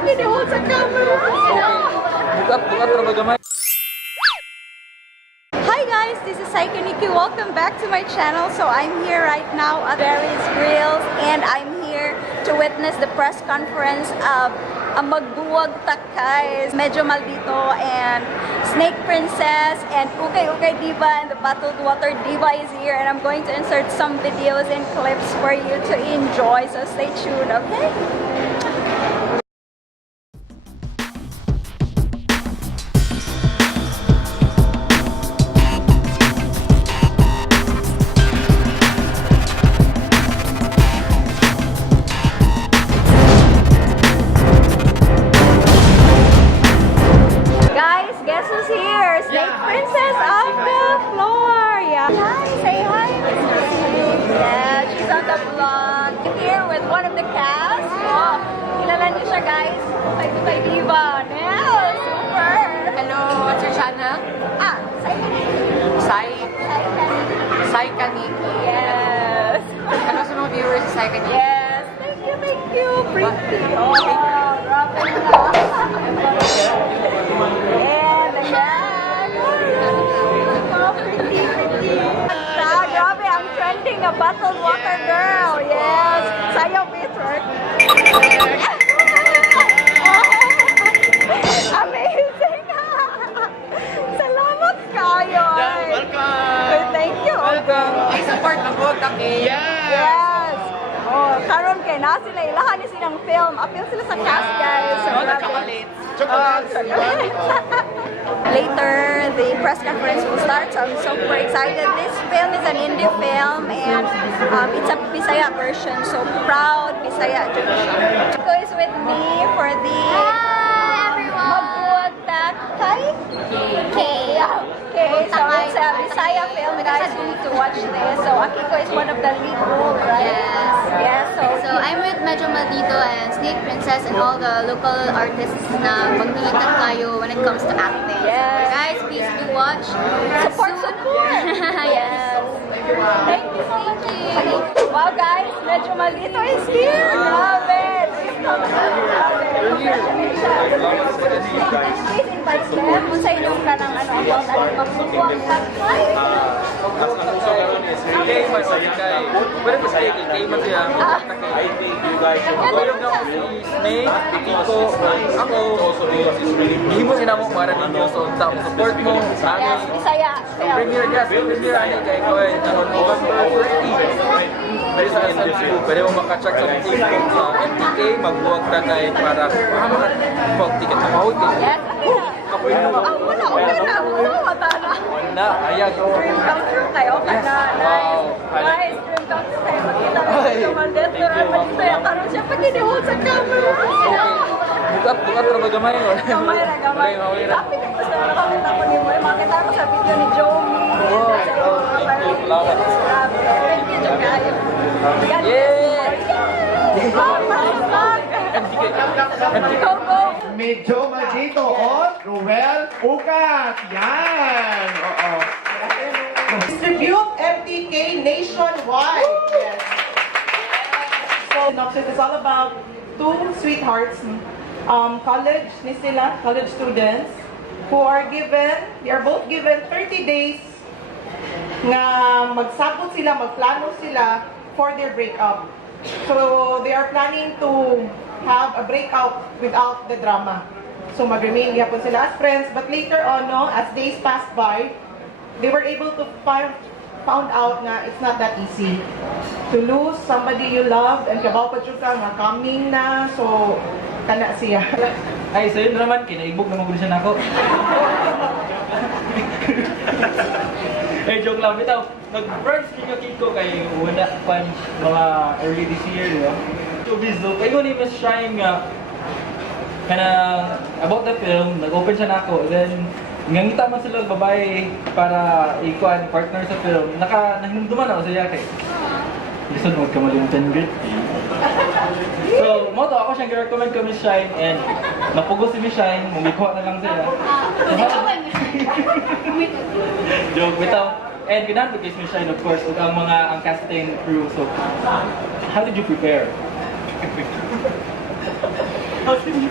pag-hold sa camera. Hi guys, this is Cykaniki. Welcome back to my channel. So I'm here right now at Barry's Grills and I'm here to witness the press conference of Magbuwag Takay, Medyo Maldito and Snake Princess and Ukay Ukay Diva, and the Bottled Water Diva is here, and I'm going to insert some videos and clips for you to enjoy, so stay tuned, okay? Guys, Ukay Ukay Diva. Now, super. Hello, what's your channel? Cykaniki. Cykaniki. Yes. Hello sa mga viewers sa Cykaniki. Yes. Thank you, thank you. Pretty. Oh, grabe na. And again. Oh, pretty. Grabe, I'm trending a bottled water girl. Yes. Sayaw bitter. Amazing! Salamat kayo! Welcome! Thank you! Welcome! I support Magbuwag Takay! Yes! Oh, karon kay na sila ilahan ni silang film. Appeal sila sa cast, guys. So, later, the press conference will start, so I'm super excited. This film is an indie film and it's a Bisaya version, so proud Bisaya. Akiko is with me for the Magbuwag Takay. Okay, so it's a Bisaya film, guys. You need to watch this. So Akiko is one of the lead role, right? Yes. So I'm with Medyo Maldito and Snake Princess and all the local artists na magtilitan kayo when it comes to acting. Yes. So guys, please do watch. Support! Yes. Thank you so much. Wow, guys, Medyo Maldito is here. Grabe. Congratulations. Please invite them. Kung sa inyong kanang about Magbuwag Takay. Kay man sa kay. Pero mas kay man siya takay. Goyong na ko si Snake, Akiko, ako. Himo sila mo para ninyo so ta support mo sa amin. Bisaya. Premier ani kay ko ay November 30. Pero sa Cebu, pwede mo maka-check sa Facebook sa MTK Magbuwag Takay para makapag ticket na mahuli. Yes. Okay na. Mata na. Na, ayag. Dream come true kayo. Yes. Wow. Guys, dream come true kayo. Magkita na Medyo Maldito. Magkita karon siya pag-hold sa camera. Bukat na magamay. Gamay. Happy na gusto na nakamit ako ni mo. Makita ko sa video ni Joey. Thank you, Jokayo. Go, go! Medyo Maldito on Ruel Ukat. Yan! Oo. Distribute MTK nationwide. Yes. So, Noxus is all about two sweethearts, college ni sila, college students, who are both given 30 days nga magsabot sila, magplano sila for their breakup. So, they are planning to have a breakout without the drama. So, mag-remain gihapon sila as friends. But later on, no, as days passed by, they were able to found out na it's not that easy to lose somebody you loved and kabaw pa siya nga coming na. So, kana siya. Ay, so yun naman, kinaibog na magulo siya na ako. Eh, joke lang. Bitaw, nag-branch Akiko kay wala pa mga early this year, di ba? Showbiz, no? Kayo ni Miss Shine nga, kanang about the film, nag-open siya na ako, then, ngangita man sila babae para ikuan partner sa film, nahinumduman ako sa yake. Listen, huwag ka malimutan, good. So, mo to, ako siyang i-recommend ko Miss Shine, and napugos si Miss Shine, mumikuha na lang sila. Joke, bitaw. And ginamit kay Miss Shine, of course, ug ang casting crew. So, how did you prepare? Actually,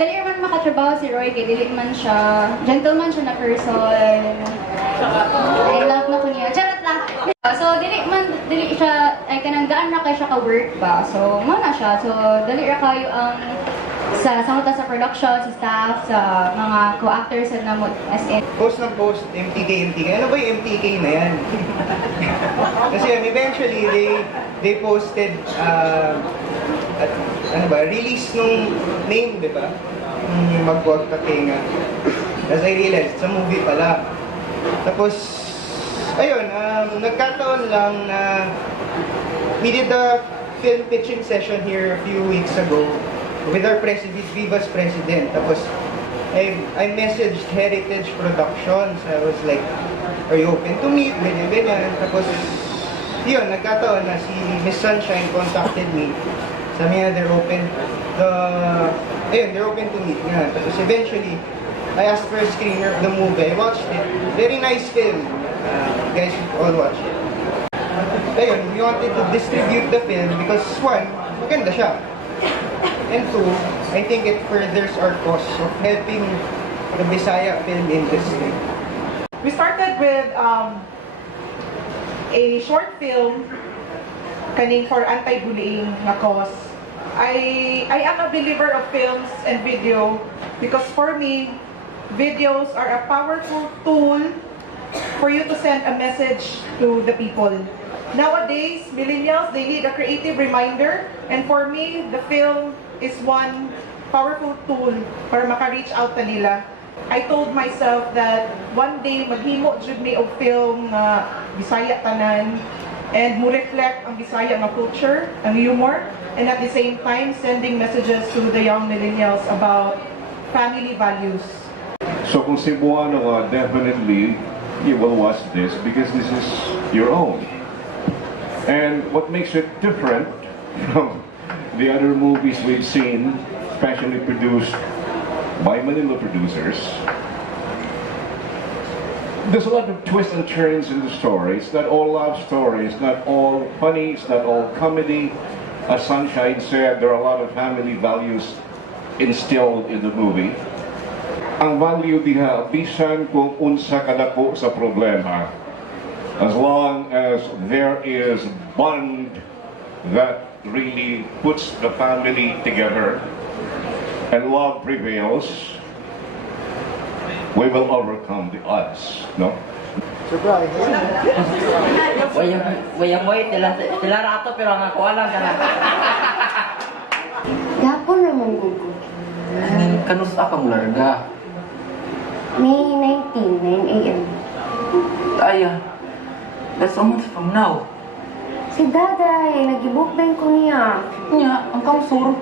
dali man makatrabaho si Roy kay dili man siya, gentleman siya na person. I love na ko niya. Charot lang. So dili siya ay kanang gaan ra kay siya ka work ba. So mo na siya. So dali ra kayo ang sa production, sa staff, sa mga co-actors at namo as in. Post ng post, MTK. Ano ba yung MTK na yan? Kasi eventually, they posted, release nung name, di ba? Magbuwag nga. As I realized, sa movie pala. Tapos, ayun, nagkataon lang na we did a film pitching session here a few weeks ago with our president, Viva's president. Tapos, I messaged Heritage Productions. I was like, are you open to meet? Ganyan. Tapos, yun, nagkataon na si Miss Sunshine contacted me. Sabi niya, they're open to meet nga. Tapos eventually, I asked for a screener of the movie. I watched it. Very nice film. You guys should all watch it. Ayun, we wanted to distribute the film because one, maganda siya. And two, I think it furthers our cause of helping the Bisaya film industry. We started with a short film kaning for anti-bullying na cause. I am a believer of films and video because for me, videos are a powerful tool for you to send a message to the people. Nowadays, millennials, they need a creative reminder, and for me, the film is one powerful tool para maka-reach out ta nila. I told myself that one day maghimo jud mi og film na Bisaya tanan and mo reflect ang Bisaya nga culture, ang humor, and at the same time sending messages to the young millennials about family values. So kung Cebuano ka, definitely you will watch this because this is your own. And what makes it different from the other movies we've seen, especially produced by Manila producers, there's a lot of twists and turns in the story. It's not all love story, it's not all funny, it's not all comedy. As Sunshine said, there are a lot of family values instilled in the movie. Ang value diha, bisan kung unsa kadako sa problema, as long as there is bond that really puts the family together and love prevails, we will overcome the odds, no? Wayang boy, tila rato pero ang ako alam ka na. Gapon naman gugu. Kanus akong larga. May 19, 9 a.m. Aya, that's a month from now. Si Daday, nag-ibukbang ko niya. Nya, ang kausur.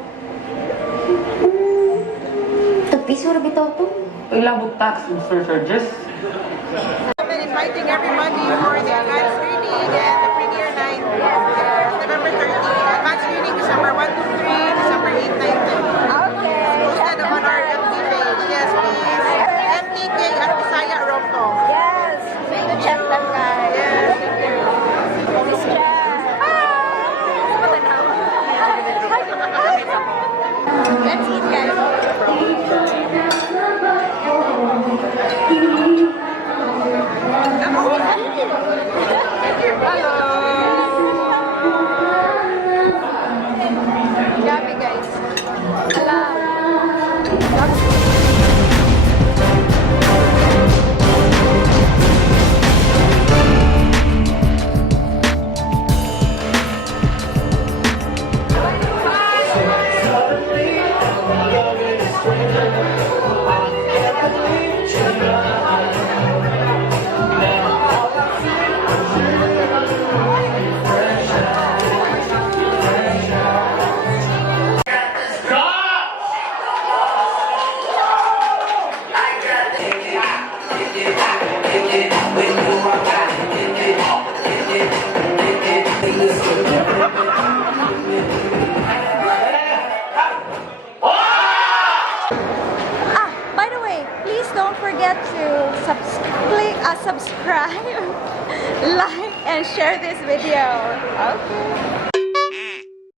Tagpisura bitaw to. Ilabot tax, Mr. Surges. I've been inviting everybody for the advanced screening and the premiere night. November 30, advanced screening December 1 to 3, December 8, 9, 10. Okay. Posted on our FB page. Yes, please. MTK at Bisaya Romcom. Yes. Medyo chat lang guys. Yes, thank you. Miss Chat. Let's eat guys. Grabe guys. By the way, please don't forget to subscribe, like, and share this video. Okay.